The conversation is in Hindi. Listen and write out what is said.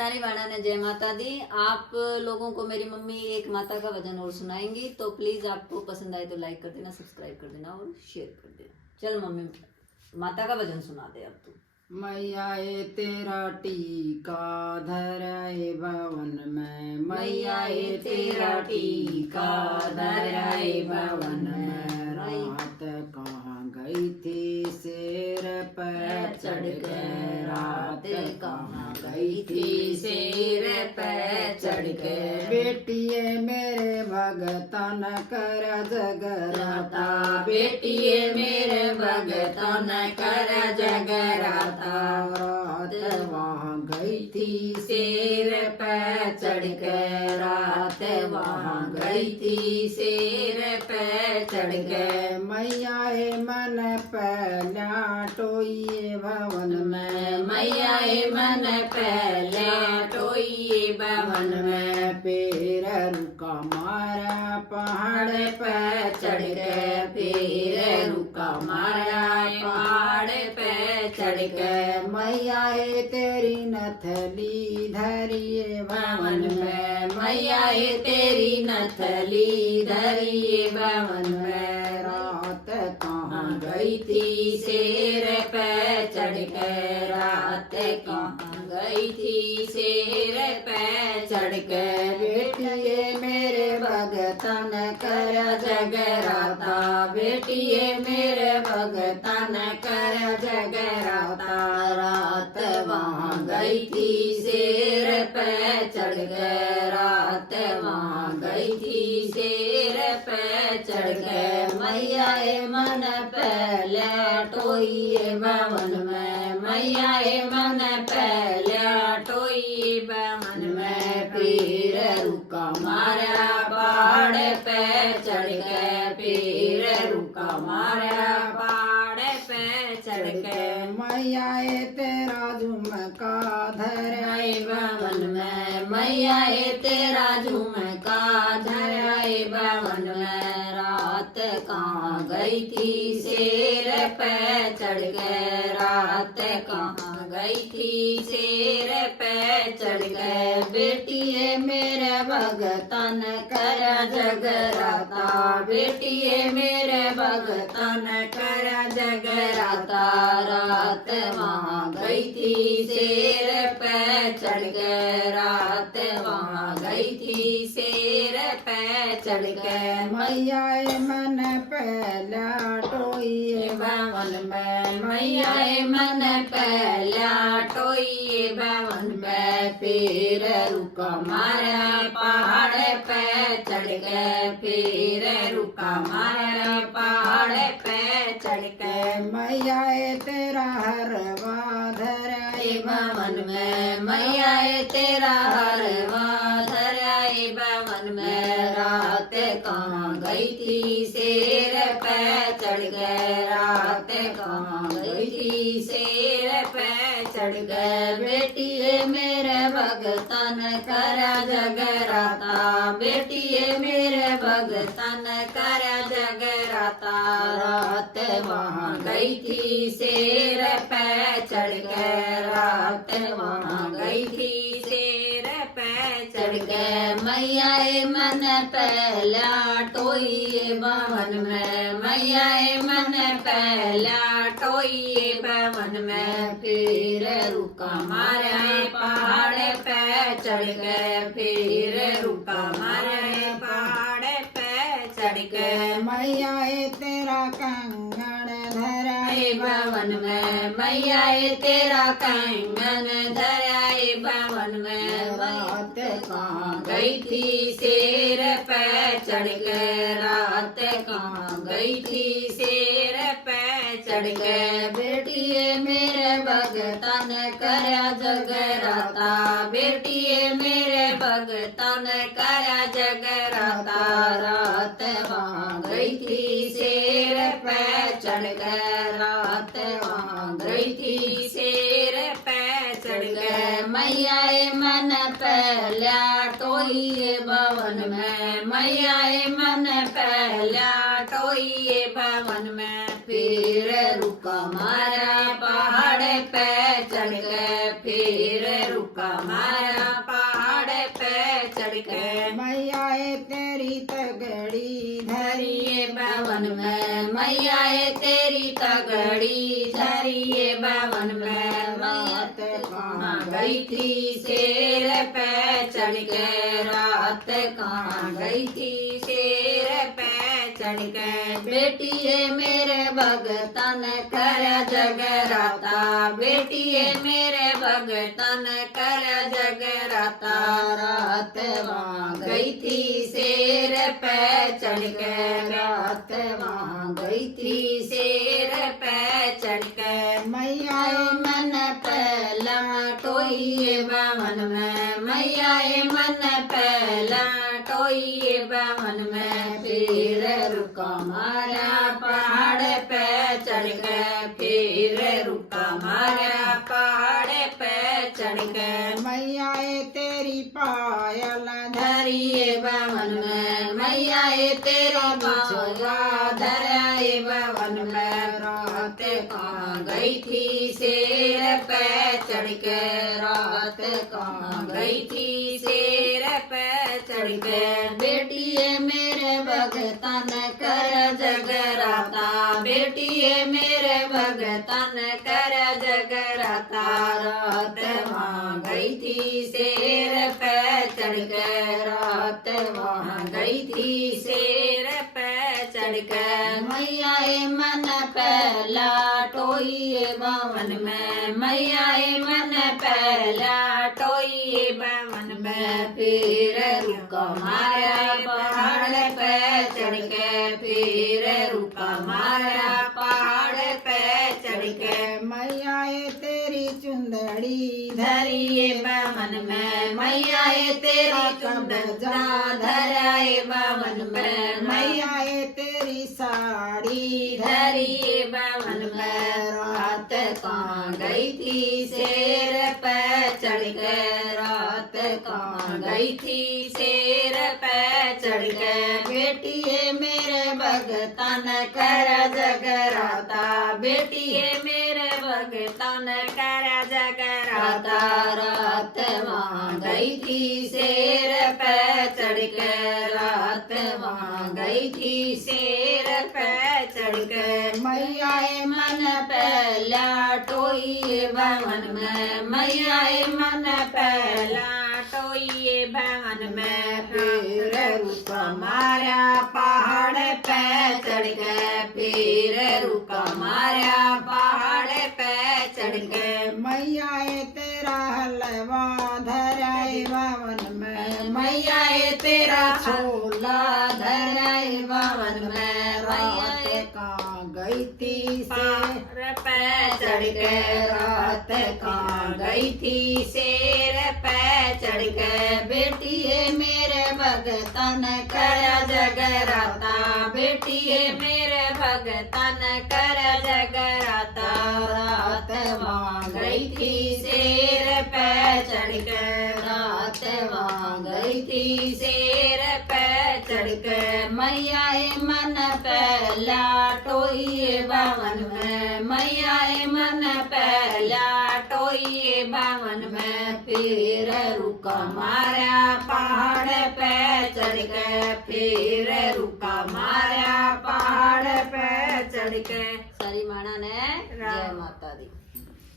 सारी बहनों ने जय माता दी। आप लोगों को मेरी मम्मी एक माता का भजन और सुनाएंगी, तो प्लीज आपको पसंद आए तो लाइक कर देना, सब्सक्राइब कर देना और शेयर कर देना। चल मम्मी माता का भजन सुना दे अब तू। मैया ए तेरा टीका धराए भवन में, मैया ए तेरा टीका धराए भवन में। रात कहाँ गई थी शेर पर चढ़ के, रात कहाँ गई थी शेर पर चढ़ के। बेटिए मेरे भगतन कर जगराता, बेटिए मेरे भगतन कर जगराता। रात वहाँ गई थी शेर पे चढ़ के, रात वहाँ गई थी शेर पे चढ़ के। मैया ए मन पहला टोइए भवन में, मैया ए मन पहला टोइए भवन में। पेर रुका मारा पहाड़ पे चढ़ के, पेर रुका मारा पहाड़ पे चढ़ के। मैया ए तेरी नथली धरिए भवन में, मैया ए तेरी नथली धरिए भवन में। रात कहाँ गई थी शेर पे चढ़ के, रात कहाँ गई थी शेर पे चढ़ के। बेटिए मेरे भगतन कर जगराता, बेटिए मेरे भगतन कर जगराता। रात वहाँ गई थी शेर पे चढ़ के, रात वहाँ गई थी शेर पे चढ़ के। मैया ए मन पहला टोइए भवन में, मैया ए मन पहला टोइए भवन में। पीर रुका मारा पहाड़ पे चढ़ के, पीर रुका मारा पहाड़ पे चढ़ के। मैया ए तेरा झुमका धराए भवन में, मैया ए तेरा झुमका धराए भवन में। रात कहाँ गई थी शेर पे चढ़ के, रात कहाँ गई थी शेर पे चढ़ के। बेटिए मेरे भगतन कर जगराता, बेटिए मेरे भगतन कर जगराता। रात वहाँ गई थी शेर पे चढ़ के, रात वहाँ गई थी शेर पे चढ़ के। मैया ए मन पहला टोइए भवन में, मैया ए मन पहला टोइए भवन में। पीर रुका मारा पहाड़ पे चढ़ के, पीर रुका मारा पहाड़ पे चढ़ के। मैया ए तेरा हरवा धराए भवन में, मैया ए तेरा हरवा धराए भवन में। रात कहाँ गई थी शेर पे चढ़ गए, रात कहाँ गई थी शेर पे चढ़ गए। बेटिए मेरे भगतन कर जगराता, बेटिए मेरे भगतन कर जगराता। रात वहाँ गई थी शेर पे चढ़ गए, रात वहाँ गई थी शेर पे चढ़ गए। मैया ए मन पहला टोइए भवन में, मैया ए मन पहला टोइए भवन में। फिर रुका मारे पहाड़ पे चढ़ गए, फिर रुका मारे पहाड़ पे चढ़ गए। मैया ए तेरा कंगन धराए भवन में, मैया ए तेरा कंगन धराए भवन में। रात कहाँ गई थी शेर पे चढ़ गए, रात कहाँ गई थी शेर पे चढ़ गए। बेटिए मेरे भगतन कर जगराता, बेटिए मेरे भगतन कर जगराता। रात वहाँ गई थी शेर पे चढ़ गए, रात वहाँ गई थी शेर पे चढ़ गए। मैया ए मन पहला टोइए भवन में, मैया ए मन पहला टोइए भवन में। फिर रुका मारा पहाड़ पे चढ़ गए, फिर रुका मारा के मैया ए तेरी तगड़ी धरिए बावन में मैया ए तेरी तगड़ी धरिए बावन में रात कहाँ गई थी शेर पे चढ़ के रात कहाँ गई थी शेर पे चढ़ के बेटिए मेरे भगतन कर जगराता बेटिए मेरे भगतन कर जगराता रात वहाँ गई थी शेर पे चढ़ के रात वहाँ गई थी शेर पे चढ़ के मैया मन पहला टोइए बावन में मैया मन पहला टोइए बावन में फिर रुका मारा पहाड़ पे चढ़ गए फिर रुका मारा पहाड़ पे चढ़ गए मैया ए तेरी पायल धरिए बावन में मैया तेरा बावला धराए बावन में रात कहाँ गई थी शेर पे चढ़ के रात कहाँ गई थी शेर पे चढ़ के बेटिए मेरे भगतन कर जगराता बेटिए मेरे भगतन कर जगराता रात वहाँ गई थी शेर पे चढ़ के रात वहाँ गई थी शेर पे चढ़ के मैया मन पहला टोइए बावन में मैया मन पहला टोइए बावन में फिर रुका मारा पहाड़ पे चढ़ के फिर रुका मारा पहाड़ पे चढ़ के मैया ए तेरी चुंदड़ी धरिए बावन में मैया तेरी चुंदड़ा धराए बावन में मैया ए तेरी साड़ी धरिए बावन में रात कहाँ गई थी शेर पे चढ़ के रात कहाँ गई थी शेर पे चढ़ के बेटिए मेरे भगतन कर जगराता बेटिए मेरे भगतन कर जगराता रात वहाँ गई थी शेर पे चढ़ के रात वहाँ गई थी शेर पे चढ़ के मैया ए मन पहला टोइए बावन में मैया मन पहला टोइए बावन में फिर रुका मारा पहाड़ पे चढ़ के फिर रुका मारा पहाड़ पे चढ़ के मैया ए तेरा हलवा धराए बावन में मैया तेरा छोला धराए बावन में रात कहाँ गई थी शेर पे चढ़ के रात कहाँ गई थी शेर पे चढ़ के बेटिए मेरे भगतन कर जगराता बेटिए मेरे भगतन कर जगराता रात वहाँ गई थी शेर पे चढ़ के रात वहाँ गई थी शेर पे चढ़ के मैया मन पहला टोइए बावन में मैया मन पहला टोइए बावन में फिर रुका मारा पहाड़ पे चढ़ के फिर रुका मारा पहाड़ पे चढ़ के सारी माना ने जय माता।